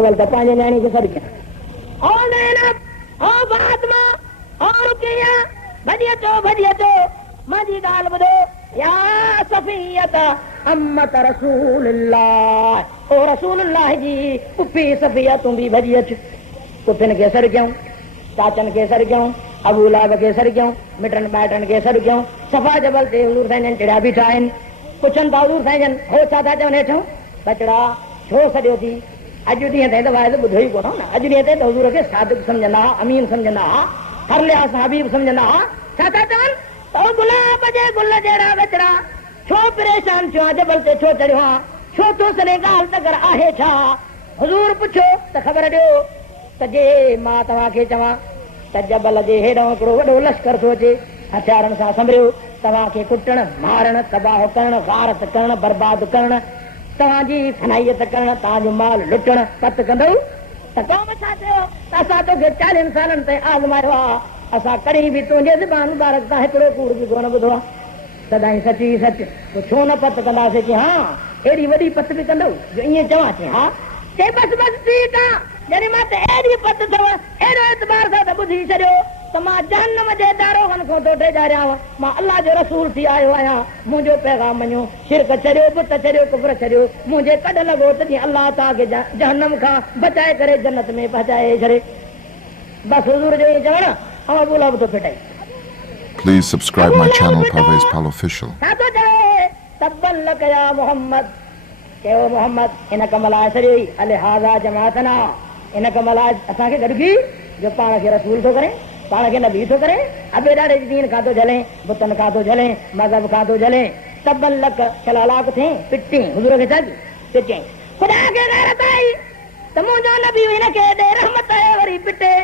अवल तो पांच न्याणी के सर क्या और नैनब और फातिमा और रुकिया भजिया तो माजी गाल बदो या सफियत अम्मत रसूलुल्लाह ओ रसूलुल्लाह जी पुफी सफिया तुम भी भजिया पुफिन के सर क्यों चाचन के सर क्यों अबू लाब के सर क्यों मिटन बैटन के सर क्यों सफा जबल ते हुजूर साईं चिड़ा भी ठाइन पुछन था हुजूर साईं हो छा था चवनि हेठो बचड़ा छो सॼो थी अॼु ॾींहं ते दवाए तो ॿुधो ई कोन न अॼु ॾींहं ते त हुजूर खे सादिक सम्झंदा अमीन सम्झंदा हर लिहाज़ हबीब सम्झंदा छा था चवनि तो गुलाब जे गुल जहिड़ा बचड़ा छो परेशान थियो जबल ते छो चढ़ियो छो तो सने ॻाल्हि तगर आहे छा हुजूर पुछो त ख़बर ॾियो त जे मां तव्हांखे चवां त जबल जे हेॾो हिकिड़ो वॾो लश्कर थो अचे हथियारनि सां संभरियो तव्हांखे कुटण मारण तबाह करण गारत करण बर्बाद करण तव्हांजी फनाइयत करण तव्हांजो माल लुटण पत कंदो त कौम छा चयो त असां तोखे 40 सालनि ताईं आज़मायो आहे असां कॾहिं बि तुंहिंजे ज़बान मुबारक तां हिकिड़ो कूड़ बि कोन ॿुधो आहे सदाईं सची सच पोइ छो न पत कंदासीं कि हा एॾी वॾी पत बि कंदव जो ईअं चवां थी हा चई बसि ठीकु आहे जॾहिं मां त एॾी पत अथव अहिड़ो एतबार सां त ॿुधी छॾियो त मां जहन्नम जे दारोगन खां थो टेजारियां मां अल्लाह जो रसूल थी आयो आहियां मुंहिंजो पैगाम मञो शिरक छॾियो बुत छॾियो कुफर छॾियो मुंहिंजे कॾ लॻो त जीअं अल्लाह तव्हांखे जहन्नम खां बचाए करे जन्नत में पहुचाए छॾे बसि हुजूर जो इहो चवण ऐं अबू लहब थो फिटाई Please subscribe my channel Parvez Pal Official. तब्बन लक या मोहम्मद कयो मोहम्मद इन कम लाइ सॼी अलिहाज़ा जमातना इन कम लाइ असांखे गॾिजी जो पाण खे रसूल थो करे पाण खे नबी थो करे अबे ॾाढे दीन खां थो झले बुतन खां थो झले मज़हब खां थो झले तब्बन लक छलालाक थिए पिटी हुजूर खे छा पिटे ख़ुदा खे गैरत आई त मुंहिंजो नबी हिन खे ॾे रहमत है वरी पिटे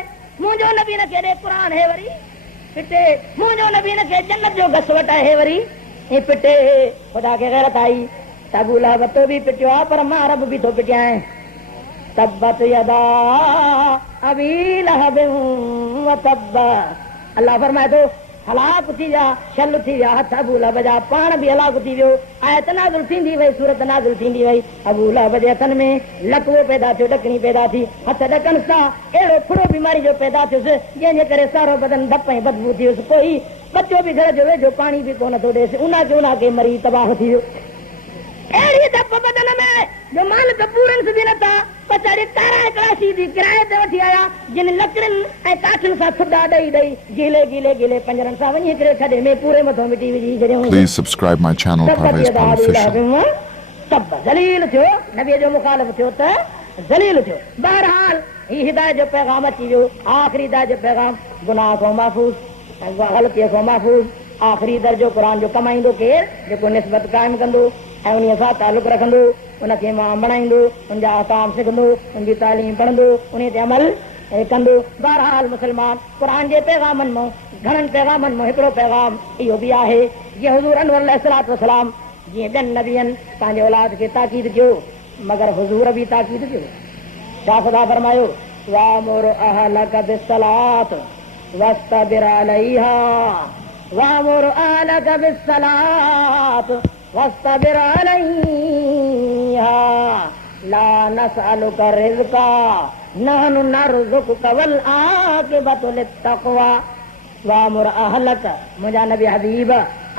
मुंहिंजो नबी हिन खे ॾे क़ुरान है वरी पिटे मुंहिंजो नबी हिन खे जन्नत जो घसवट आहे वरी ही पिटे ख़ुदा खे गैरत आई अबू लहब तो भी पिटियो आहे पर मां रब बि थो पिटियां तब्बत यदा अबी लहब व तब्ब अल्लाह फरमाए थो हलाक थी विया शल थी विया हथ अबू लहब जा पाण बि हलाक थी वियो आयत नाज़िल थींदी वई सूरत नाज़िल थींदी वई अबू लहब जे हथनि में लकवो पैदा थियो ॾकणी पैदा थी हथ ॾकनि सां अहिड़ो फुड़ो बीमारी जो पैदा थियुसि जंहिंजे करे सारो बदन धप ऐं बदबू थी वियुसि पोइ बचो बि घर जो वेझो पाणी बि कोन थो ॾेसि उन खे मरी तबाह थी वियो अहिड़ी धप बदन में जो माल त पूरनि बि नथा पछाड़ी कारा क्लासी जी किराए ते वठी आया जिन लकड़ियुनि ऐं काठियुनि सां थुॾा ॾेई गीले गीले गीले पंजरनि सां वञी करे खॾे में पूरे मथां मिटी विझी छॾियऊं Please subscribe my channel Parvez Pal Official. तब ज़लील थियो नबीअ जो मुखालिफ़ थियो त ज़लील थियो बहरहाल ही हिदायत जो पैगाम अची वियो आख़िरी हिदायत जो पैगाम गुनाह खां महफ़ूज़ ऐं ग़लतीअ खां महफ़ूज़ आख़िरी दर्जो क़ुरान जो कमाईंदो केरु जेको निस्बत क़ाइमु कंदो ऐं उन सां तालुक़ रखंदो उनखे मां बणाईंदो उनजा अहकाम सिखंदो उनजी तालीम पढ़ंदो उन ते अमल कंदो बहरहाल मुस्लमान क़ुरान जे पैगामनि मां घणनि पैगामनि मां हिकिड़ो पैगाम इहो बि आहे जीअं हुज़ूर अनवर अलैहिस्सलातु वस्सलाम जीअं ॿियनि नबियनि पंहिंजे औलाद खे ताक़ीद कयो मगर हुज़ूर बि ताक़ीद कयो छा ख़ुदा फरमायो वामुर अहलक बिस्सलात वस्तबिर अलैहा वामुर अहलक बिस्सलात वस्तबिर अलैहा ला नसअलुका रिज़्क़ा नहनु नरज़ुकुका वल आक़िबतु लित्तक़वा वामुर अहलक मुंहिंजा नबी हबीब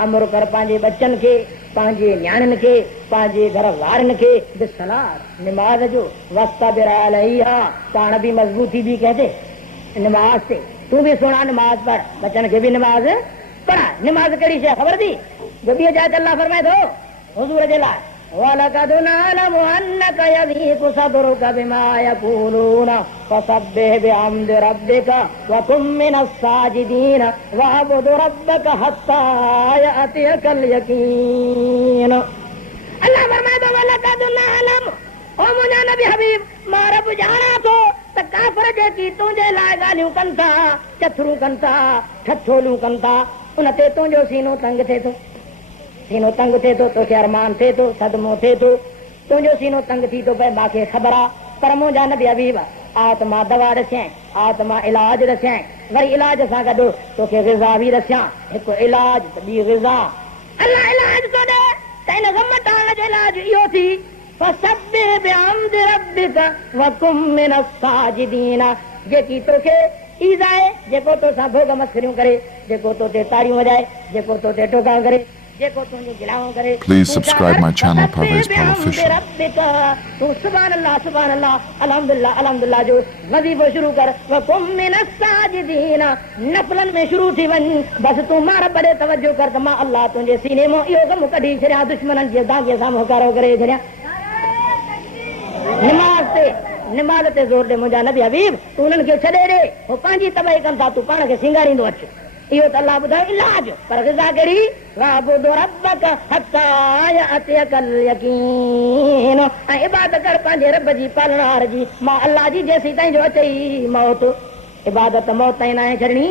अमर कर पंहिंजे बच्चनि खे पंहिंजे न्याणियुनि खे पंहिंजे घर वारनि खे बिस्सलात निमाज़ जो वस्तबिर अलैहा पाण बि मज़बूती बि कहिजे निमाज़ ते तूं बि सुहिणा निमाज़ पढ़ बच्चनि खे बि निमाज़ पढ़ा निमाज़ कहिड़ी शइ ख़बर थी जो ॿी जाइ ते अल्लाह फरमाए थो हुज़ूर जे लाइ वलक़द नअलमु अन्नक यज़ीक़ु सद्रुका बिमा यक़ूलून फसब्बिह बिहम्दि रब्बिका वकुन मिनस साजिदीन वअब्दु रब्बका हत्ता यअतियकल यकीन अल्लाह फरमाए थो वलक़द नअलमु ओ मुंहिंजा नबी हबीब मां रब ॼाणां थो त काफ़िर जेकी तुंहिंजे लाइ ॻाल्हियूं कनि था चथरूं कनि था ठठोलियूं कनि था उन ते तुंहिंजो सीनो तंग थिए थो सीनो तंग थिए थो तोखे अरमान थिए थो सदमो थिए थो तुंहिंजो सीनो तंग थी थो पए मूंखे ख़बर आहे पर मुंहिंजा नबी हबीब आत्मा दवा ॾसियां आत्मा इलाज ॾसियां वरी इलाज सां गॾु तोखे ग़िज़ा बि ॾसियां हिकु इलाज त ॿी ग़िज़ा अल्लाह इलाज थो ॾे त हिन ग़म टाइण जो इलाज इहो थी फसब्बिह बिहम्दि रब्बिका वकुम मिनस साजिदीन। जेकी तोखे ईज़ाए, जेको तोसां भोग मस्करियूं करे, जेको तोते ताड़ियूं वॼाए, जेको तोते टोका करे, जेको तुंहिंजूं गिलाऊं करे। Please subscribe my channel Parvez Pal Official. तू सुभान अल्लाह अल्हम्दुलिल्लाह अल्हम्दुलिल्लाह जो वज़ीफ़ो शुरू कर। वकुम मिनस साजिदीन, नफ़िलन में शुरू थी वञ। बस तूं मां रब ॾे तवजो कर त मां अल्लाह तुंहिंजे सीने मां इहो कमु कढी छॾियां, दुश्मननि जे दाॻे सां मुकारो करे छॾियां। निमाज़ ते ज़ोर ॾे मुंहिंजा नबी हबीब, तूं उन्हनि खे छॾे ॾे, हो पंहिंजी तबाही कनि था, तूं पाण खे सिंगारींदो अचु। इहो त अल्लाह ॿुधायो इलाज, पर ग़िज़ा कहिड़ी? वाबुद रब्बक हत्ता यअतियकल यकीन। ऐं इबादत कर पंहिंजे रब जी पालनहार जी, मां अल्लाह जी, जेसीं ताईं जो अचई मौत। इबादत मौत ताईं नाहे छॾणी,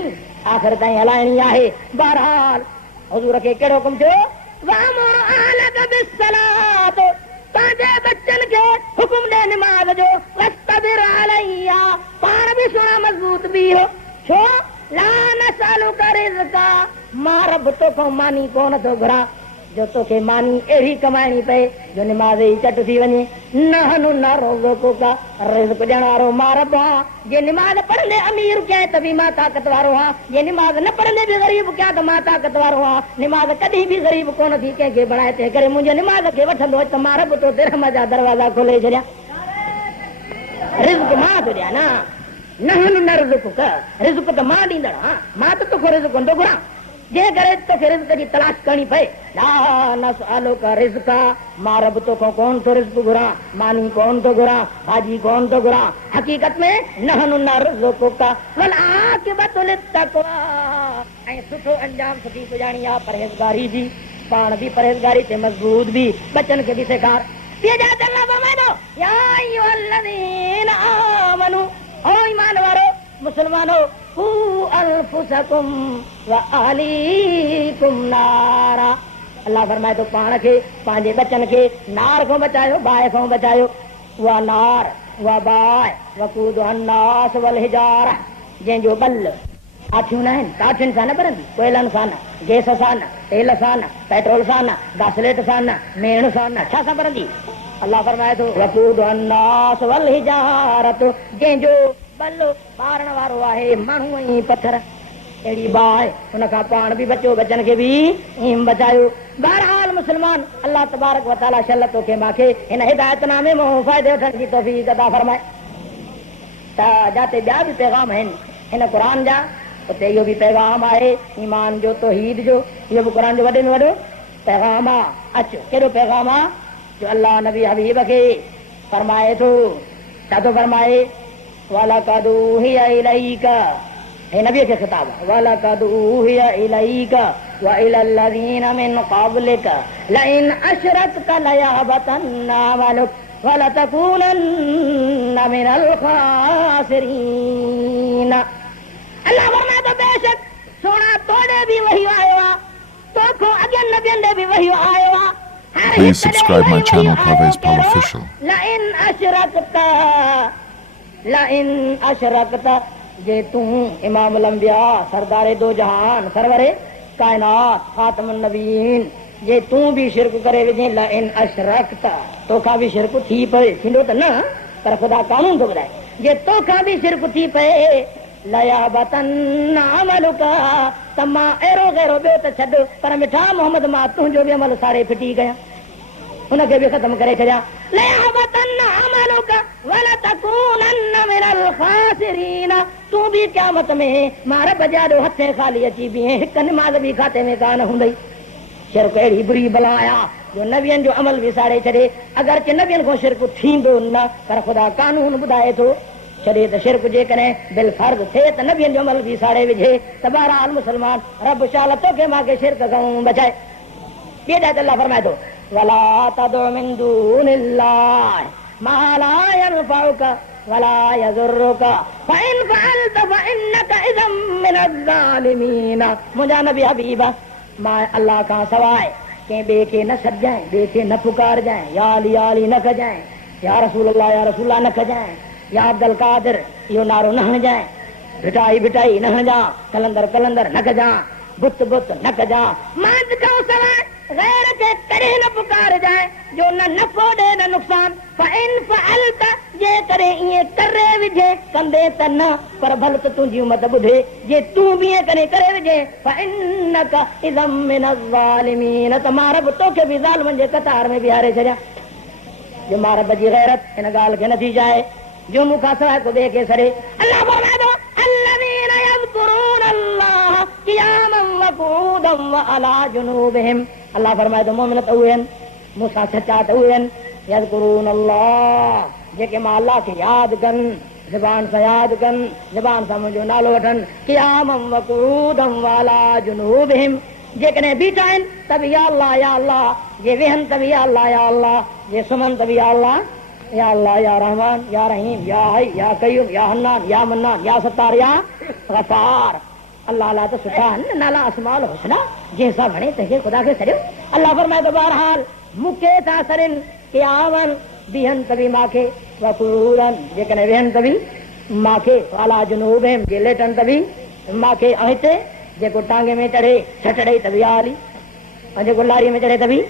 आख़िर ताईं हलाइणी आहे। बहरहाल हुज़ूर खे कहिड़ो हुकुम थियो? वामुर अहलक बिस्सलात, पंहिंजे बच्चनि खे हुकुम ॾे निमाज़ जो। वस्तबिर अलैहा, पाण बि सुहिणा मज़बूत बि हो। छो? ला नसअलुका रिज़्क़ा, मां रब तोखां मानी कोन थो घुरां जो तोखे मानी अहिड़ी कमाइणी पए जो निमाज़ ई चट थी वञे। नहनु नरज़ुकुका, रिज़्क़ ॾियण वारो मां रब आहियां। जे निमाज़ पढ़ंदे अमीर कयां त बि मां ताक़त वारो आहियां, जे निमाज़ न पढ़ंदे बि ग़रीब कयां त मां ताक़त वारो आहियां। निमाज़ कॾहिं बि ग़रीब कोन थी कंहिंखे बणाए, तंहिं करे मुंहिंजे निमाज़ खे वठंदो अच त मां रब तो रहम जा दरवाज़ा खोले छॾियां। रिज़्क़ मां थो ॾियां न, नहनु नरज़ुकुका, रिज़्क़ त मां ॾींदड़ आहियां, मां त तोखां रिज़्क़ कोन थो घुरां। जे करे तोखे रिज़्क़ जी तलाश करणी पए, ला नसअलुका रिज़्क़ा, मां रब तोखां कोन थो रिज़्क़ घुरां, मानी कोन थो घुरां, भाॼी कोन थो घुरां। हक़ीक़त में नहनु नरज़ुकुका वल आक़िबतु लित्तक़वा, ऐं सुठो अंजाम, सुठी गुजाणी आहे परहेज़गारी जी। पाण बि परहेज़गारी ते मज़बूत बि, बचन खे बि सेखार। या अय्युहल्लज़ीना आमनू, ओ ईमान वारो मुसलमानो, कू अनफुसकुम व अहलीकुम नारा। अल्लाह फरमाए तो पाण खे, पंहिंजे बचन खे नार खां बचायो, बाहि खां बचायो। उहा नार, उहा बाहि, वक़ूदुहा अन्नास वल हिजारा, जंहिंजो बल आठियूं न आहिनि, काठियुनि सां न बरंदी, कोयलनि सां न, गैस सां न, तेल सां न, पेट्रोल सां न, गासलेट सां न, मेण सां न, छा सां बरंदी? अल्लाह फरमाए थो वक़ूदुहा अन्नास वल हिजारत, जंहिंजो बल ॿारण वारो आहे माण्हू ऐं पत्थर। अहिड़ी बाहि, हुन खां पाण बि बचो, बचन खे बि ईं बचायो। बहरहाल मुस्लमान, अल्लाह तबारक व तआला शल तोखे मांखे हिन हिदायतनामे मां फ़ाइदे वठण जी तौफ़ीक़ अता फरमाए। त जिते ॿिया बि पैगाम आहिनि हिन क़ुरान जा, उते इहो बि पैगाम आहे ईमान जो, तौहीद जो। इहो बि क़ुरान जो वॾे में वॾो पैगाम आहे। अचो, कहिड़ो पैगाम आहे जो अल्लाह नबी हबीब खे फरमाए थो, छा थो फरमाए? वलक़द ऊहिया इलैका, हे नबी खे ख़िताब आहे, वलक़द ऊहिया इलैका व इलल्लज़ीना मिन क़ब्लिक लइन अशरकत लयहबतन्न अमलुक वलतकूनन्न मिनल ख़ासिरीन। अल्लाह फरमाए तो बेशक सोना तोड़े भी वही आयो आहे, तोखो अॻियनि नबियनि ॾे बि वही आयो आहे। Please subscribe my channel Parvez Pal Official. लइन अशरकत, जे तूं इमामुल अंबिया, सरदारे दो जहान, सरवरे कायनात, खातमुन नबीन, जे तूं भी शिरक करे विझे, लइन अशरकत, तोखां भी शिरक थी पए, थींदो त न, पर ख़ुदा कानून थो ॿुधाए, जे तोखां भी शिरक थी पए, लयहबतन्न अमलुका, त मां अहिड़ो गहिरो ॿियो त छॾ, पर मिठा मोहम्मद मां तुंहिंजो बि अमल साड़े फिटी कयां, हुनखे बि ख़तम करे छॾियां। लयहबतन्न अमलुका वलतकूनन्न मिनल ख़ासिरीन, तूं बि क़यामत में मां रब जा ॾो हथे ख़ाली अची बीहे, हिक निमाज़ बि खाते में कान हूंदई। शिरक अहिड़ी बुरी बला आया जो नबियनि जो अमल विसारे छॾे, अगरचे नबियनि खां शिरक थींदो न, पर ख़ुदा कानून ॿुधाए थो छॾे त शिरक जेकॾहिं बिल फर्ज़ थिए त नबियनि जो अमल विसारे विझे। त बहरहाल मुस्लमान, रब शाल तोखे मांखे शिरक खां बचाए। ॿिए ॾाढ अल्लाह फरमाए थो, वला तदउ मिन दूनिल्लाह मा ला यनफउका वला यज़ुरुका फ़इन फ़अलत फ़इन्नका इज़म मिनज़्ज़ालिमीन। मुंहिंजा नबी हबीब, मां अल्लाह खां सवाइ कंहिं ॿिए खे न सॾजांइ, ॿिए खे न पुकारजांइ, या अली अली न कजांइ, या रसूलुल्लाह या रसूला न कजांइ, या अब्दुल कादिर इहो नारो न हणजांइ, भिटाई भिटाई न हणजां, कलंदर कलंदर न कजां, बुत बुत न कजां। मां खां सवाइ गैर के करे न पुकार जाए जो न नफो दे न नुकसान फ़इन फ़अलत जे करे इए करे विझे कंदे त न पर भल त तुंहिंजी मत ॿुधे जे तूं बि इएं करे विझे फ़इन्नक इज़म मिन ज़ालिमीन त मां रब तोखे बि ज़ालिमनि जे कतार में बीहारे छॾियां। जो मां रब जी गैरत हिन ॻाल्हि खे नथी जाए जो मूंखां सवाइ को ॿिए खे सड़े। अल्लाह फरमाए थो الذين يذكرون الله قياما وقعودا وعلى جنوبهم अल्लाह फरमाए थो मोमिन त उहे आहिनि मूंसां सचा त उहे आहिनि यज़कुरून अल्लाह जेके मां अल्लाह खे यादि कनि ज़बान सां यादि कनि ज़बान सां मुंहिंजो नालो वठनि क़ियामम वक़ुऊदम वअला जुनूबिहिम जेकॾहिं बीठा आहिनि त बि या अल्लाह जे वेहनि त बि या अल्लाह जे सुम्हनि त बि या अल्लाह या रहमान या रहीम या हई या कयूम या हन्नान या मन्नान या सत्तार या गफ़ार। अल्लाह अल्लाह त सुठा आहिनि नाला अस्माउल हुस्ना जंहिंसां वणे तंहिंखे ख़ुदा खे सॾियो। अल्लाह फरमाए थो बहरहाल मूंखे था सड़नि क़ियामन बीहनि त बि मांखे वक़ूरन जेकॾहिं वेहनि त बि मांखे वाला जुनूबिहिम जे लेटनि त बि मांखे ऐं हिते जेको टांगे में चढ़े छटड़े त बि या अली ऐं जेको लारीअ में चढ़े त बि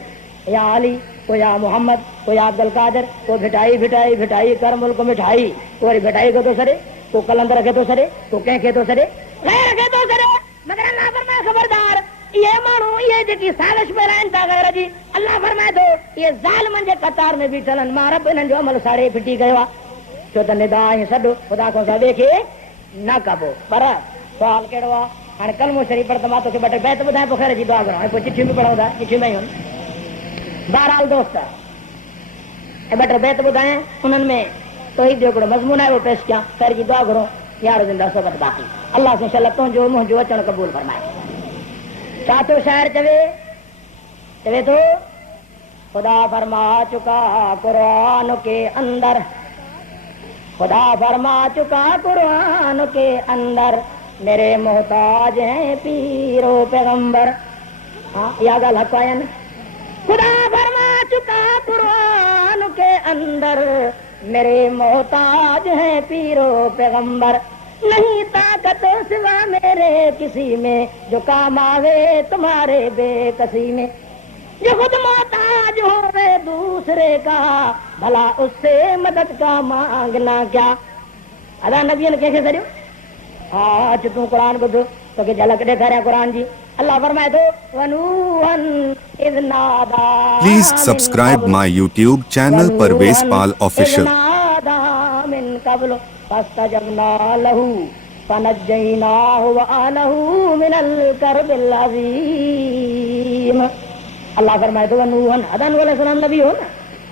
या अली को या मोहम्मद को या अब्दुल कादिर को भिटाई कर मुल्क मिठाई को वरी भिटाई खे थो सॾे को कलंदर खे थो सॾे को कंहिंखे थो सॾे गैर खे थो सॾे मगर अल्लाह फरमाए ख़बरदार इहे माण्हू इहे जेकी साज़िश में रहनि था गैर जी अल्लाह फरमाए थो इहे ज़ालिमनि जे कतार में बीठल आहिनि मां रब इन्हनि जो अमल साड़े फिटी कयो आहे छो त निदा ऐं सॾु ख़ुदा खां सॾे खे न कबो। पर सुवाल कहिड़ो आहे हाणे कलमो शरीफ़ पढ़ त मां तोखे ॿ टे बैत ॿुधायां पोइ ख़ैर जी दुआ करूं ऐं पोइ चिठियूं बि पढ़ूं था चिठियूं में आहियूं बहरहाल दोस्त ऐं ॿ टे बैत ॿुधायां उन्हनि में तौहीद जो हिकिड़ो मज़मून आहे उहो पेश कयां ख़ैर जी दुआ करूं यार जिंदा सोबत बाक़ी अल्लाह से इंशाअल्लाह तुंहिंजो मुंहिंजो अचणु क़बूल फरमाए। छा थो शाइर चवे थो खुदा फरमा चुका कुरान के अंदर खुदा फरमा चुका कुरान के अंदर मेरे मोहताज हैं पीरो पैगंबर। हाँ इहा ॻाल्हि हक़ आहे न खुदा फरमा चुका कुरान के अंदर मेरे मोहताज हैं पीरो पैगंबर नहीं ताकत सिवा मेरे किसी में जो काम आवे तुम्हारे बेकसी में जो खुद मोहताज हो वे दूसरे का भला उससे मदद का मांगना क्या। अदा नबियन कंहिंखे सॾियो हा अच तूं क़ुरान ॿुध तोखे झलक ॾेखारियां क़ुरान जी। अल्लाह फरमाए थो वनूहन is Nada Please subscribe my YouTube channel Parvez Pal Official. नादा मिन क़ब्ल फस्तजबना लहू फनज्जयनाहु व आलहू मिनल कर्बिल अज़ीम। अल्लाह फरमाए थो वनूहन अदा नूह अलैहिस्सलाम नबी हो न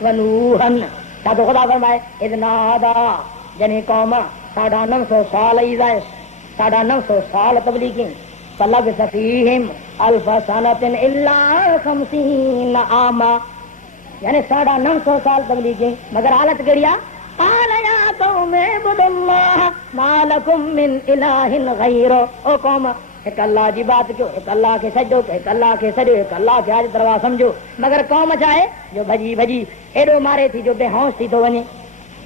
वनूहन छा तो खुदा फरमाए इज़ नादा जॾहिं क़ौम 950 साल ईज़ाइस 950 साल तबलीग की फलबिस फीहिम अल्फ सनतिन इल्ला 50 आमा यानी 950 साल तबलीग की मगर हालत कहिड़ी आहे قال يا قوم اعبدوا الله ما لكم من اله غيره ओ कौम हिक अल्लाह जी बात कयो हिक अल्लाह खे सजो हिक अल्लाह खे सॼो हिक अल्लाह खे आज दरबार समझो मगर कौम छा आहे जो भजी एॾो मारे थी जो बेहोश थी थो वञे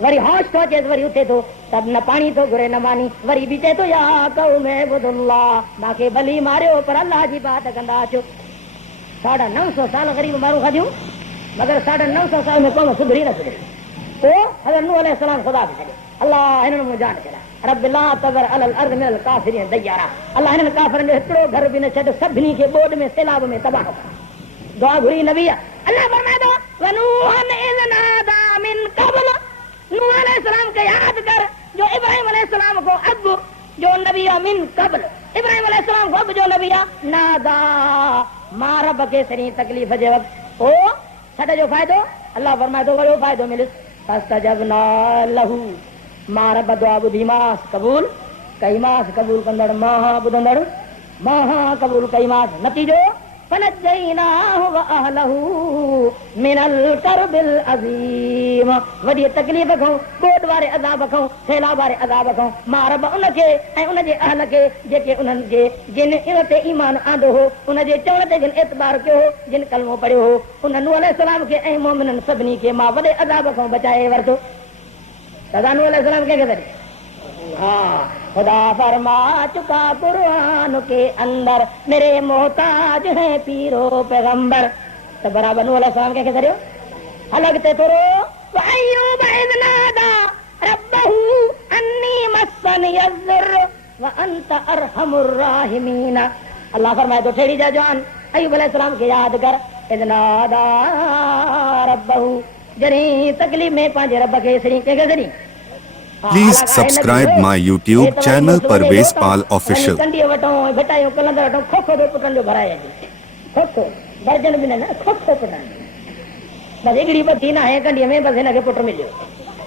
वरी होश थो अचे वरी उथे थो त न पाणी थो घुरे न मानी वरी बि चए थो या कौम इब्दुल्लाह मूंखे भली मारियो पर अल्लाह जी बात कंदा अचो 950 साल ग़रीब माण्हू खाधियूं मगर 950 साल में कौम सुधरी न सुधरी पोइ हज़रत नूह अलैहिस्सलाम ख़ुदा खे छॾियो अल्लाह हिननि मूं जान छॾिया रब ला तज़र अलल अर्ज़ मिनल काफ़िरीन दय्यारा अल्लाह हिननि काफ़िरनि जो हिकिड़ो घर बि न छॾ सभिनी खे ॿोॾ में सैलाब में तबाह कर दुआ घुरी नबी अल्लाह फरमाए थो वनूहन इज़ नादा मिन क़ब्ल नूह अलैहिस्सलाम के याद कर जो इब्राहिम अलैहिस्सलाम को अब जो नबी मिन क़ब्ल इब्राहिम अलैहिस्सलाम को अब जो नबी नादा मां रब के सरी तकलीफ़ जे वक़्त ओ छॾ जो फ़ाइदो अल्लाह फरमाए थो वॾो फ़ाइदो मिलिस फस्तजबना लहू मां रब दुआ ॿुधीमांस क़बूल कईमांस क़बूल कंदड़ मां ॿुधंदड़ मां क़बूल कईमांस नतीजो फनज्जयनाहु व अहलहु मिनल कर्बिल अज़ीम वॾी तकलीफ़ खां ॿोॾ वारे अज़ाब खां सैलाब वारे अज़ाब खां मां रब उनखे ऐं उनजे अहल खे जेके उन्हनि जे जिन इन ते ईमान आंदो हो उनजे चवण ते जिन एतबार कयो हो जिन कलमो पढ़ियो हो उन नूह अलैहिस्सलाम खे ऐं मोमिननि सभिनी खे मां वॾे अज़ाब खां बचाए वरितो सदा नूह अलैहिस्सलाम कंहिंखे सॾे हाँ खुदा फरमा चुका कुरान के अंदर मेरे मोहताज हैं पीरो पैगंबर त बराबर नूह अलैहिस्सलाम कंहिंखे छॾियो अलॻि थोरो وأيوب إذ نادى ربه أني مسني الضر وأنت أرحم الراحمين अल्लाह फरमाए थो ठेड़ी जा जवान अयूब अलैहिस्सलाम खे यादि कर इज़ नादा रब्बहू जॾहिं तकलीफ़ में पंहिंजे रब खे सड़ी कंहिंखे सड़ी Please subscribe my YouTube channel Parvez Pal Official. कंडीअ वठो घटायूं कलंदर वठो खोखो जो पुटनि जो भराए अचे खोखो दर्जन बि न खोखो पुटनि बस हिकिड़ी बत्ती न आहे कंडीअ में बसि हिनखे पुट मिलियो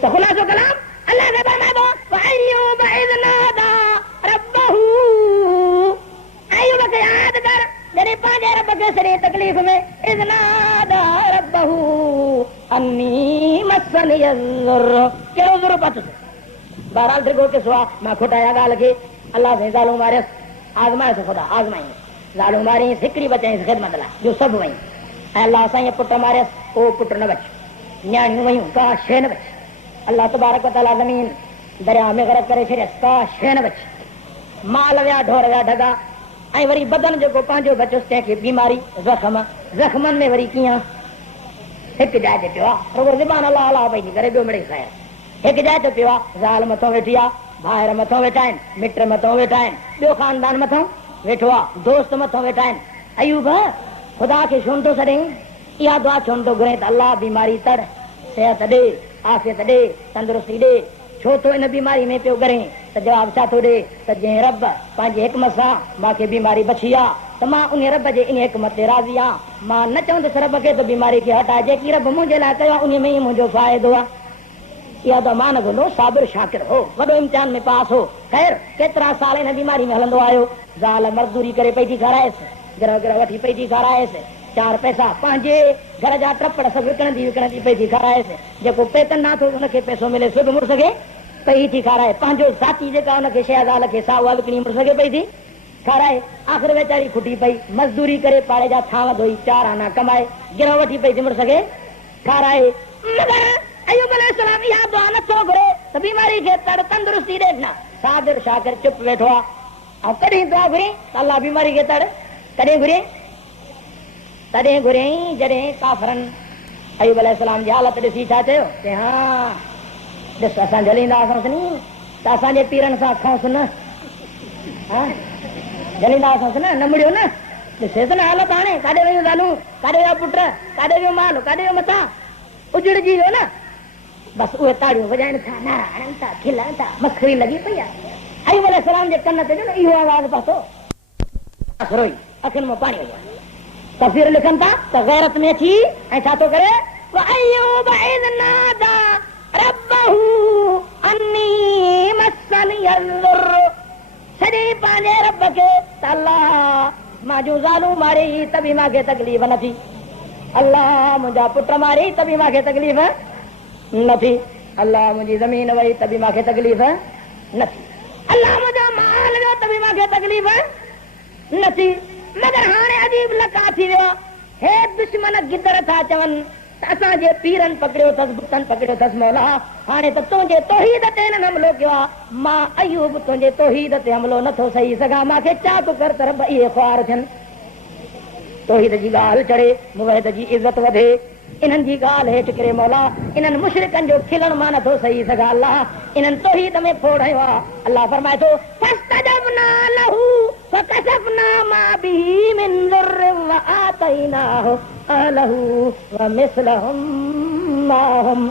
त ख़ुलासो कलाम अल्लाह खे फरमाए थो वअय्यूब इज़ नादा रब्बहू अयूब खे यादि कर जॾहिं पंहिंजे रब खे सॼी तकलीफ़ में इज़ नादा रब्बहू अन्नी मस्सनी अज़्ज़ुर कहिड़ो ज़ुर्र अथसि बहरहाल ढिगो किसो आहे मां खुटाया ॻाल्हि खे अल्लाह साईं ज़ालूं मारियसि आज़मायसि ख़ुदा आज़माईं ज़ालूं मारियसि हिकिड़ी बचाईंसि ख़िदमत लाइ जो सभु वयूं ऐं अल्लाह साईं पुट मारियसि उहो पुट न बचियो न्याणियूं वयूं का शइ न बची अल्लाह तबारक व तआला ज़मीन दरिया में ग़रक़ करे छॾियसि का शइ न बची माल विया ढोर विया ढगा ऐं वरी बदन जेको पंहिंजो बचियोसि तंहिंखे बीमारी ज़ख़्मनि में वरी कीअं हिकु जाइ ते पियो आहे रुगो ज़बान अलाह अलाह पई थी करे ॿियो मिड़ेई खाए हिकु जाइ ते पियो आहे ज़ाल मथां वेठी आहे भाइर मथां वेठा आहिनि मिट मथां वेठा आहिनि ॿियो ख़ानदान मथां वेठो आहे दोस्त मथां वेठा आहिनि अयूब ख़ुदा खे छो नथो छॾे इहा दुआ छो नथो घुरे त अलाह बीमारी तड़ सिहत ॾे आफ़ियत ॾे तंदुरुस्ती ॾे छो थो इन बीमारी में पियो करे त जवाबु छा थो ॾे त जंहिं रब पंहिंजे हिकमत सां मूंखे बीमारी बची आहे त मां उन रब जे इन हिकमत ते राज़ी आहियां मां न चवंदुसि रब खे त बीमारी खे हटाए जेकी रब मुंहिंजे लाइ कयो आहे उन में ई मुंहिंजो फ़ाइदो आहे इहा त मां न घुलो साबिर शाकिर हो वॾो इम्तिहान में पास हो ख़ैर केतिरा साल हिन बीमारी में हलंदो आयो ज़ाल मज़दूरी करे पई थी खाराएसि गिरह गिरह वठी पई थी खाराएसि चार पैसा पंहिंजे घर जा ट्रपड़ सभु विकणंदी पई थी खाराएसि जेको पेतन ना थो हुनखे पैसो मिले सुध मुड़ुस खे पई थी खाराए पंहिंजो ज़ाती जेका हुनखे शइ ज़ाल खे सा उहा विकिणी मुड़ुस खे पई थी खाराए आख़िर वेचारी खुटी पई मज़दूरी करे पाड़े जा थाण धोई 4 आना कमाए गिरह वठी पई थी मुड़ुस खे खाराए मगर अयूब अलैहिस्सलाम इहा दुआ नथो घुरे त बीमारी खे तड़ तंदुरुस्ती ॾे न साबिर शाकिर चुप वेठो आहे ऐं कॾहिं दुआ घुरे त अल्लाह बीमारी खे तड़ कॾहिं घुरे तॾहिं घुरियईं जॾहिं काफ़रनि अयूब अलैहिस्सलाम जी हालत ॾिसी छा चयो चई हा ॾिस असां जलींदा हुआसीं नी त असांजे पीरनि सां खयोंसि न जलींदा हुआसीं न मुड़ियो न ॾिसेसि न हालत हाणे काॾे वियूं ज़ालूं काॾे विया पुट काॾे वियो माल काॾे वियो मथां उजड़जी वियो न बसि उहे ताड़ियूं वॼाइनि था नारायण था खिलनि था मस्खरी लॻी पई आहे अयूब अलैहिस्सलाम जे कन ते न इहो आवाज़ पतो रोई अखियुनि मां पाणी वञे तफ़सीर लिखनि था त गैरत में अची ऐं छा थो करे वअय्यूब इज़ नादा रब्बहू अन्नी मस्सनी अज़्ज़ुर सॼी पंहिंजे रब खे त अल्लाह मां जूं ज़ालूं मारी त बि मूंखे तकलीफ़ न थी अल्लाह मुंहिंजा पुट मारी त बि मूंखे तकलीफ़ न थी अल्लाह मुंहिंजी ज़मीन वई त बि मूंखे तकलीफ़ न थी अल्लाह मुंहिंजो माल वियो त बि मूंखे तकलीफ़ न थी मगर हाणे अजीब लका थी वियो हे दुश्मन गिदड़ था चवनि त असांजे पीरनि पकड़ियो अथसि बुतनि पकड़ियो अथसि मौला हाणे त तुंहिंजे तौहीद ते हिननि हमलो कयो आहे मां अयूब तुंहिंजे तौहीद ते हमलो नथो सही सघां मूंखे छा थो कर त रब इहे ख़्वार थियनि तौहीद जी ॻाल्हि चढ़े मुवहिद जी इज़त वधे इन्हनि जी ॻाल्हि हेठि किरे मौला इन्हनि मुशरिकनि जो खिलण मां नथो सही सघां अल्लाह इन्हनि तौहीद में फोड़ हयो आहे अल्लाह फरमाए थो फस्तजबना लहू फकशफना मा बिही मिन ज़ुर्र व आतैनाहु अहलहु व मिस्लहुम माहुम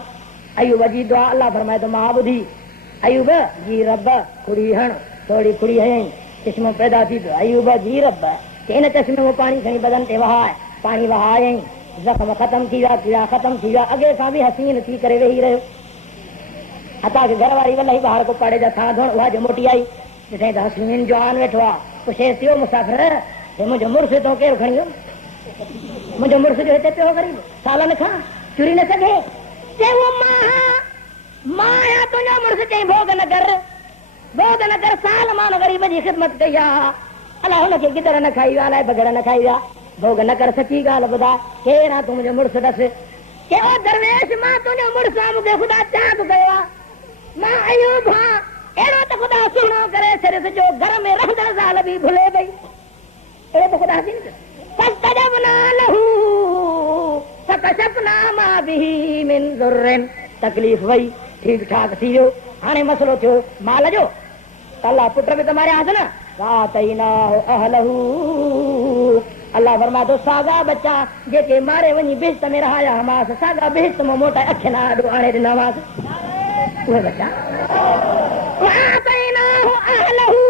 अयूब जी दुआ अल्लाह फरमाए थो मां ॿुधी अयूब जी रब खुड़ी हण थोड़ी खुड़ी हयईं चश्मो पैदा थी पियो अयूब जी रब इन चश्मे में पाणी खणी बदन ते वहाए पाणी वहायईं ज़ख़्म ख़त्म थी विया कीड़ा ख़त्म थी विया अॻे खां बि हसीन थी करे वेही रहियो अता के घर वारी वल्लही ॿाहिरि को पाड़े जा थां धोण उहा जो मोटी आई ॾिठईं त हसीन जवान वेठो आहे पुछेसि थियो मुसाफ़िर हे मुंहिंजो मुड़ुस हितां केरु खणी वियो मुंहिंजो मुड़ुस जो हिते पियो ग़रीब सालनि खां चुरी न सघे चयो मां आहियां तुंहिंजो मुड़ुस चई भोग न कर साल मां ग़रीब जी ख़िदमत कई आहे अलाए हुनखे गिदड़ न खाई विया अलाए बगड़ न खाई विया भोग न कर सची ॻाल्हि ॿुधाए केरु आहे तूं मुंहिंजो मुड़ुस ॾस चयो दरवेश मां तुंहिंजो मुड़ुस आहे मूंखे ख़ुदा छा थो कयो आहे मां अयूब आहियां अहिड़ो त ख़ुदा सुहिणो करे छॾियसि जो घर में रहंदड़ ज़ाल बि भुले पई अहिड़ो त ख़ुदा थी फस्तजबना लहू बिही मिन ज़ुर्रिन तकलीफ़ वई ठीक ठाक थी वियो हाणे मसलो थियो माल जो अल्लाह पुट बि त मारिया न वातैनाहु अहलहू अल्लाह फरमातो सागा बच्चा जेके मारे वञी बेश्त में रहाया हमास सागा बेश्त में मोटा अखि ना आॾो आणे ॾिनामास उहे बच्चा वातैनाहु अहलहू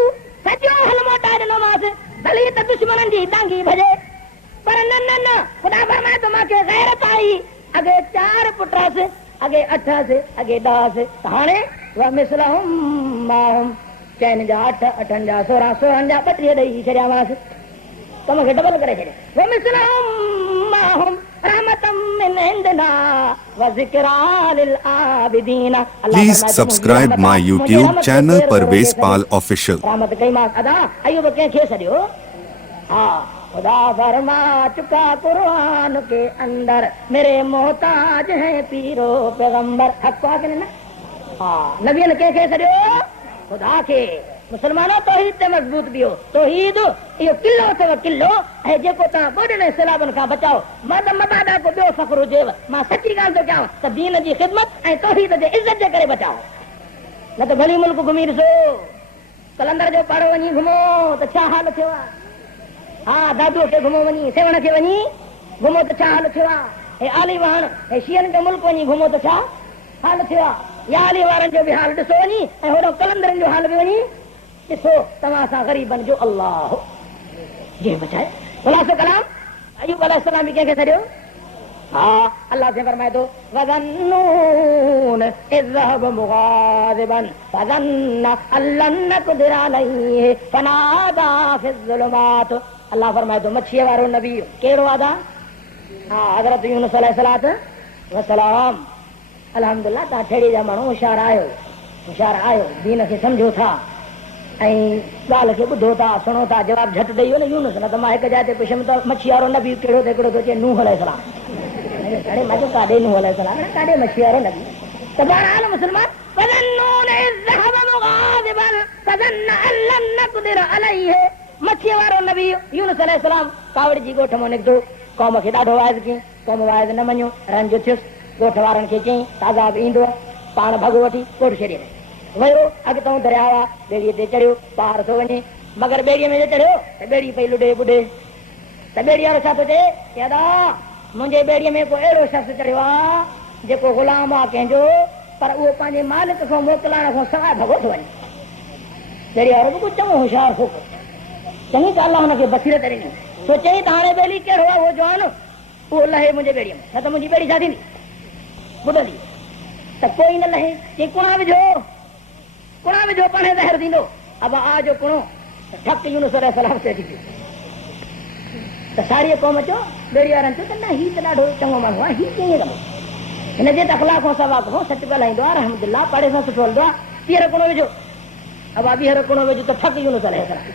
सॼो हल मोटा ॾिनोमास भली त दुश्मननि जी टांगी भॼे पर न न न ख़ुदा फरमाए तो मूंखे गैरत आई अॻे 4 पुट हुअसि अॻे 8 हुअसि अॻे 10 हुअसि त हाणे वमिसलहुम माहुम चइनि जा 8 8 जा 16 16 जा 32 ॾेई छॾियामांसि त मूंखे डबल करे छॾियो वमिसलहुम माहुम रहमतम मिन इंदना व ज़िक्रा लिल Abidin Please subscribe my YouTube channel Parvez Pal Official. रहमत कई मां अदा अयूब कंहिंखे छॾियो हा खुदा फरमा चुका कुरान के अंदर मेरे मोहताज है पीरो पैगंबर हक़ आहे न हाँ नबीन कंहिंखे छॾियो खुदा खे मुसलमानो तौहीद ते मज़बूत बियो तौहीद इहो किलो अथव किलो ऐं जेको तव्हां ॿोॾनि सैलाबनि खां बचाओ मद मबादा को ॿियो फ़ख्रु हुजेव मां सची ॻाल्हि थो कयां त दीन जी ख़िदमत ऐं तौहीद जे इज़त जे करे बचाओ न त भली मुल्क घुमी ॾिसो कलंदर जो पाड़ो वञी घुमो त छा हाल थियो आहे हा दादूअ खे घुमो वञी सेवण खे वञी घुमो त छा हाल थियो आहे हे आली वाहण हे शियनि जो मुल्क वञी घुमो त छा हाल थियो आहे या आली वारनि जो बि हाल ॾिसो वञी ऐं होॾो कलंदरनि जो हाल बि वञी ॾिसो तव्हां सां ग़रीबनि जो अल्लाह जी बचाए ख़ुलासो कलाम अयूब अलैहिस्सलाम बि कंहिंखे छॾियो हा अल्लाह से फरमाए थो वज़न्नून इज़ ज़हब मुग़ाज़िबन फ़ज़न्न अल्लन नक़दिर अलैहि फ़नादा फ़िज़्ज़ुलुमात अल्लाह फरमाए थो मच्छीअ वारो नबी कहिड़ो आदा हा हज़रत यूनुस अलैहिस्सलाम अल्हम्दुलिल्लाह तव्हां ठेड़ी जा माण्हू होशियार आहियो दीन खे सम्झो था ऐं ॻाल्हि खे ॿुधो था सुणो था जवाबु झटि ॾेई वियो न यूनुस न त मां हिकु जाइ ते पुछियमि त मच्छी वारो नबी कहिड़ो त हिकिड़ो थो चए नूह अलैहिस्सलाम अरे मां चयो काॾे नूह अलैहिस्सलाम काॾे मच्छी वारो नबी त बहरहाल मुस्लमान मच्छीअ वारो नबी यूनुस अलैहिस्सलाम कावड़ जी ॻोठ मां निकितो क़ौम खे ॾाढो वाइज़ कयईं क़ौम वाइज़ न मञियो रंज थियुसि ॻोठ वारनि खे चयईं ताज़ाब ईंदो पाण भॻो वठी ॻोठ छॾे वियो अॻितो दरिया आहे ॿेड़ीअ ते चढ़ियो पार थो वञे मगर ॿेड़ीअ में चढ़ियो त ॿेड़ी पई लुॾे ॿुॾे त ॿेड़ी वारो छा थो चए दादा मुंहिंजे ॿेड़ीअ में को अहिड़ो शख़्स चढ़ियो आहे जेको ग़ुलाम आहे कंहिंजो पर उहो पंहिंजे मालिक खां मोकिलाइण खां सवाइ भॻो थो वञे ॿेड़ी वारो बि कुझु चङो होशियारु हो चङी ॻाल्हि आहे हुनखे बसीरत ॾिनी सो चई त हाणे ॿेड़ी कहिड़ो आहे उहो जवान उहो लहे मुंहिंजे ॿेड़ीअ में न त मुंहिंजी ॿेड़ी छा थींदी ॿुधंदी त कोई न लहे चई कुणा विझो पाणे ज़हर थींदो अब आ जो कुणो ठक यूनुस अलैहिस्सलाम ते अची पियो त सारी क़ौम चयो ॿेड़ी वारनि चयो त न हीउ त ॾाढो चङो माण्हू आहे हीउ कीअं कंदो हिनजे त अख़लाक़ खां सवा खां सच ॻाल्हाईंदो आहे रहमतुल्लाह पाड़े सां सुठो हलंदो आहे ॿीहर कुणो विझो अब ॿीहर कुणो विझो त ठक यूनुस अलैहिस्सलाम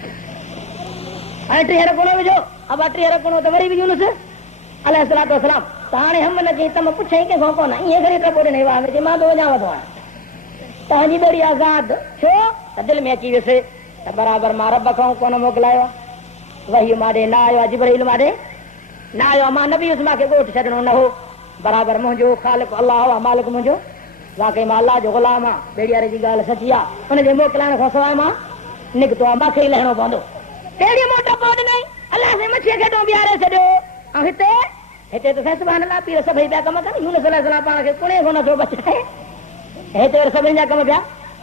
ऐं टीहर कुणो विझो अब टीहर कुणो त वरी बि यूनुस अलैहिस्सलाम त हाणे हम न चई त मां पुछई कंहिंखां कोन ईअं करे त ॿोॾे वाह में चई मां थो वञांव थो हाणे तव्हांजी ॿेड़ी आज़ाद छो त दिलि में अची वियुसि त बराबरि मां रब खां कोन मोकिलायो वही माॾे न आयो आहे जिब्राइल माॾे न आयो मां न बि हुयुसि मूंखे ॻोठ छॾिणो न हो बराबरि मुंहिंजो ख़ालिक अलाह आहे मालिक मुंहिंजो वाकई मां अलाह जो ग़ुलाम आहे ॿेड़ी वारे जी ॻाल्हि सची आहे हुनजे मोकिलाइण खां सवाइ मां निकितो आहे मूंखे ई लहणो पवंदो ॿेड़ी मोट पोइ ॾिनई अलाह से मच्छीअ खे बीहारे छॾियो ऐं हिते त सुभाणे अलाह पीर सभई पिया कम कनि यूनुस अलैहिस्सलाम पाण खे कुणे कोन थो बचाए हिते सभिनी जा कम पिया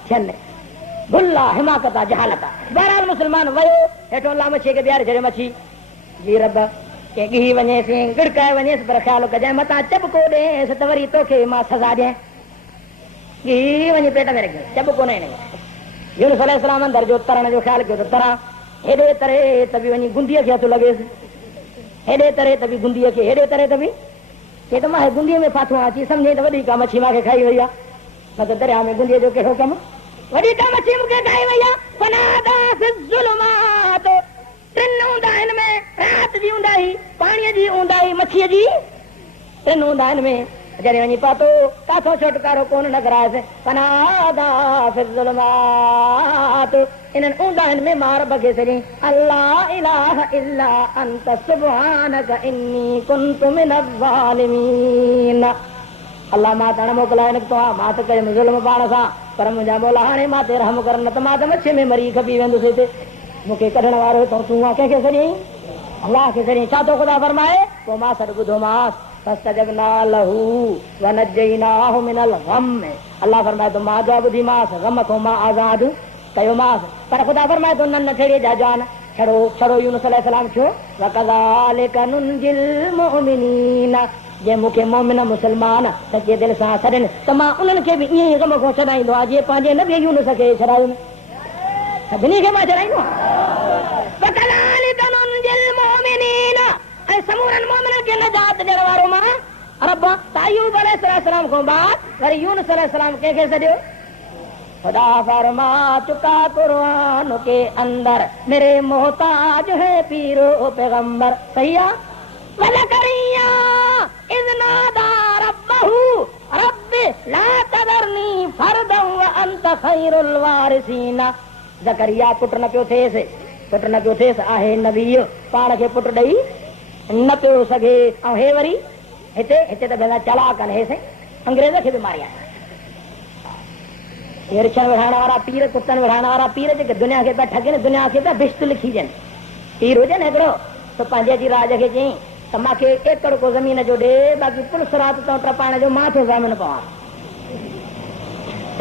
थियनि भुल्ला हिमाकत आहे जहालत आहे बहरहाल मुस्लमान वियो हेठो अलाह मच्छीअ खे बीहारे छॾियो मच्छी जी रब के गिही वञेसि गिड़काए वञेसि पर ख़्यालु कजांइ मथां चबको ॾेसि त वरी तोखे मां सज़ा ॾियां गिही वञी पेट में रखी चबको न यूनुस अलैहिस्सलाम अंदरि जो तरण जो ख़्यालु कयो त तरां हेॾे तरे त बि वञी गुंदीअ खे हथु लॻेसि हेॾे तरे त बि गुंदीअ खे हेॾे तरे त बि चए त मां गुंदीअ में फाथो आहियां अची सम्झे त वॾी का मच्छी मूंखे खाई वई आहे न त दरिया में गुंदीअ जो कहिड़ो कमु वॾी का मच्छी मूंखे खाई वई आहे फनादा फ़िज़्ज़ुलुमात टिनि ऊंदाहिनि में राति जी ऊंदाही पाणीअ जी ऊंदाही मच्छीअ जी टिनि ऊंदाहिनि में जॾहिं वञी पातो काथो छुटकारो कोन नज़र आयसि फनादा फ़िज़्ज़ुलुमात इन्हनि ऊंदाहिनि में मां रब खे चई अल्लाह इलाहा इल्ला अंत सुब्हानक इन्नी कुन्तु मिनज़ ज़ालिमीन अल्लाह मां तण मोकिलाए निकितो आहे, मां त कयुमि ज़ुल्म पाण सां, पर मुंहिंजा मौला हाणे मां ते रहम कर, न त मां त मच्छी में मरी खपी वेंदुसि हिते। मूंखे कढण वारो हितां तूं आहे, कंहिंखे सॾियईं? अल्लाह खे सॾियईं। छा थो ख़ुदा फरमाए? पोइ मां सॾु ॿुधोमांसि, फस्तजबना लहू वनज्जयनाहु मिनल गम। अल्लाह फरमाए थो मां जवाबु ॾीमांसि, गम खां मां आज़ादु कयोमांसि। पर ख़ुदा फरमाए थो न ठेड़े जा जवान छड़ो यूनुस अलैहिस्सलाम छो वकज़ालिका नुंजिल मुमिनीन। जे मूंखे मोमिन मुस्लमान सचे दिलि सां छॾनि त मां उन्हनि खे बि ईअं ई गम खां छॾाईंदो आहे जीअं पंहिंजे नबी यूनुस खे छॾायो। सभिनी खे मां छॾाईंदो वकज़ालिका नुंजिल मुमिनीन। ऐं समूरनि मोमिननि खे नजात ॾियण वारो मां रब। अय्यूब अलैहिस्सलाम खां बाद वरी यूनुस अलैहिस्सलाम कंहिंखे सॾियो? खुदा फरमा चुका कुरान के अंदर मेरे मोहताज है पीरो पैगंबर। सही है। वज़करिया इज़ नादा रब्बहू रब्बि ला तज़रनी फरदन व अंत खैरुल वारिसीन। ज़करिया पुट न पियो थिएसि, आहे नबी, पाण खे पुट ॾेई न पियो सघे। ऐं हे वरी हिते त भेण चलाक आहिनि, हे अंग्रेज़ खे बि मारिया। ये रिक्शा विढ़ाइण वारा पीर, कुतनि विढ़ाइण वारा पीर जेके दुनिया खे पिया ठगनि, दुनिया खे पिया बिश्त लिखी ॾियनि। पीर हुजे न हिकिड़ो त पंहिंजे जी राज खे चई त मूंखे एकड़ को ज़मीन जो ॾे, बाक़ी पुलिस रात तां टपाइण जो मां थो ज़ामिन पवां।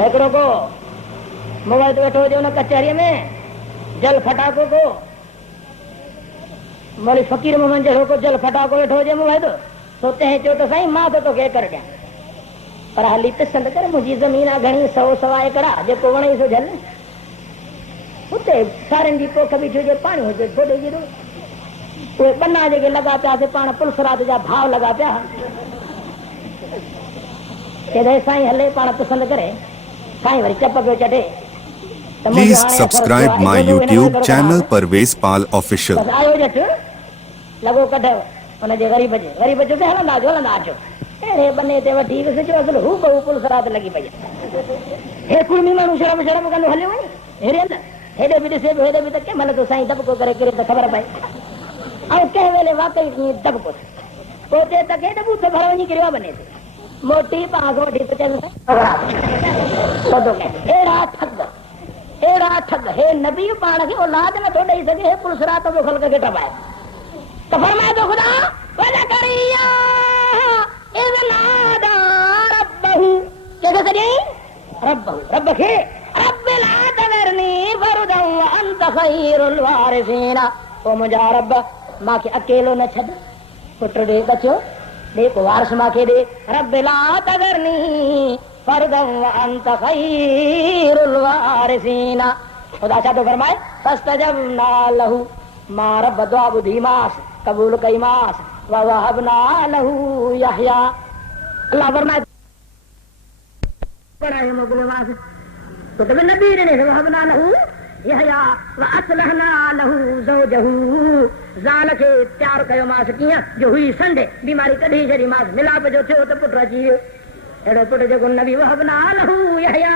हिकिड़ो को मोबाइल ते वेठो हुजे हुन कचहरीअ में जल फटाको को मौली फ़कीर मोहम्मद जहिड़ो को जल फटाको वेठो हुजे मोबाइल तो तंहिं चयो त साईं मां त तोखे एकड़ ॾियां, पर हली पसंद करे मुंहिंजी ज़मीन आहे घणी 100 एकड़ा, जेको वणे सो झल। हुते सारनि जी पोख बि हुजे, पाणी हुजे, थोरे जी उहे बना जेके लॻा पियासीं पाण पुलिस रात जा भाव लॻा पिया। चए साईं हले पाण पसंदि करे, साईं वरी चप पियो चढ़े। Please subscribe my YouTube channel Parvez Pal Official. आयो जट लॻो कढ हुनजे ग़रीब जो से हलंदा अचो। अहिड़े बने ते वठी विसजो, असुल हू बहू पुलिस रात लॻी पई। हे कुड़मी माण्हू शर्म कंदो हलियो वञे हेॾे अंदरि, हेॾे बि ॾिसे पियो, हेॾे बि त कंहिं महिल तो साईं दॿको करे किरे त ख़बर पए। ऐं कंहिं वेले वाकई दॿको थिए, पोइ चए त कंहिं दॿू त भर वञी किरियो आहे बने ते मोटी पास वठी त चए अहिड़ा ठग हे नबी पाण खे औलाद नथो ॾेई सघे, हे पुलिस रात जो ख़ल्क़ खे टपाए। त फरमाए थो ख़ुदा वज़करिया इज़ नादा रब्बहू, कंहिंखे सॾियईं? रब खे। रब्बि ला तज़रनी फरदन व अंत खैरुल वारिसीन। ओ मुंहिंजा रब मूंखे अकेलो न छॾ, पुट ॾे बचो ॾे, को वारिस मूंखे ॾे। रब्बि ला तज़रनी फरदन व अंत खैरुल वारिसीन। ख़ुदा छा थो फरमाए? फस्तजबना लहू, मां रब दुआ ॿुधीमांसि, क़बूल कईमांसि। ववहबना लहू यहया। अल्लाह फरमाए पढ़ाई मोकिलियोमांसि, तो तब नबी ने वहबना लहू यहया व असलहना लहू ज़ौजहू। ज़ाल खे तयारु कयोमांसि कीअं जो हुई संडे, बीमारी कढी छॾीमांसि, मिलाप जो थियो त पुटु अची वियो। अहिड़ो पुटु जेको नबी वहबना लहू यहया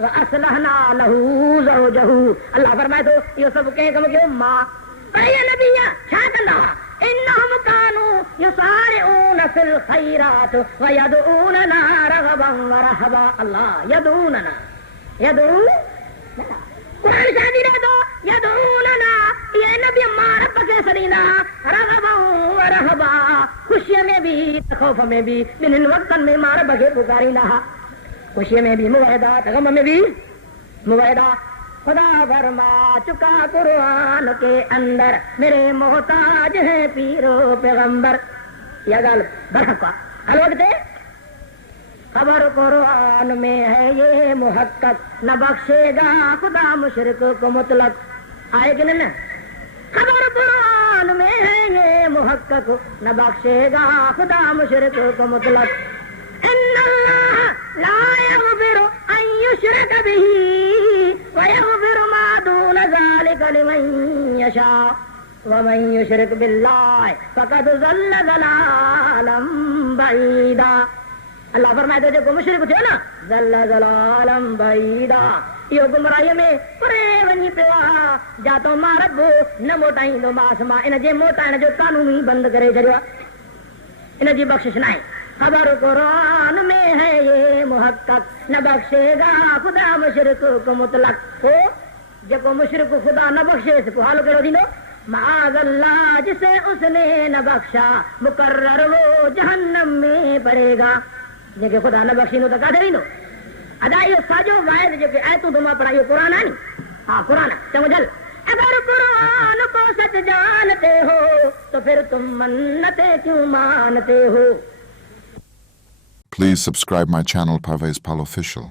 व असलहना लहू ज़ौजहू। अल्लाह फरमाए थो इहो सभु कंहिं कमु कयो? मां। पर इहे नबी छा कंदा? इन्नहुम कानू युसारिऊन फिल खैरात व यदऊनना रगबन व रहबा। अल्लाह यदऊनना कुरान शादी रहे तो यदऊनना, ये नबी मां रब खे सॾींदा रगबन व रहबा, ख़ुशीअ में बि ख़ौफ़ में बि, ॿिन्हिनि वक़्तनि में मां रब खे पुकारींदा। ख़ुशीअ में भी मुवाहिदा, गम में भी मुवाहिदा। खुदा फरमा चुका कुरान के अंदर मेरे मोहताज है पीरो पैगंबर। यह गाल बरहका हल वक्त खबर कुरान में है ये मुहक्कक, न बख्शेगा खुदा मुशरिक को मुतलक। आए कि नहीं? खबर कुरान में है ये मुहक्कक, न बख्शेगा खुदा मुशरिक को मुतलक। इन्नल्लाह ला यग़फिरु अन युश्रक बिही व यग़फिरु मा दून ज़ालिका लिमन यशा व मन युश्रिक बिल्लाहि फ़क़द ज़ल्ल ज़लालन बईदा। अल्लाह फरमाए थो जेको मुशरिक थियो न ज़ल्ल ज़लालन बईदा, इहो गुमराहीअ में परे वञी पियो आहे, जातो मां रब न मोटाईंदोमांसि। मां इन जे मोटाइण जो कानून ई बंदि करे छॾियो आहे, इन जी बख़्शिश न आहे। खबर कुरान में है ये मुहक्कक, न बख्शेगा खुदा मुशरिक को मुतलक हो, जेको मुशरिक खुदा न बख्शे से हाल करो दीनो माअल्लाह, जिसे उसने न बख्शा मुकर्रर वो जहन्नम में पड़ेगा। जेके खुदा न बख्शी नो तो का दीनो अदा ये साजो वायद जेके आयतों तुम पढ़ा ये कुरान है नी, हाँ कुरान समझल। अगर कुरान को सच जानते हो तो फिर तुम मन्नते क्यों मानते हो। Please subscribe my channel Parvez Pal Official.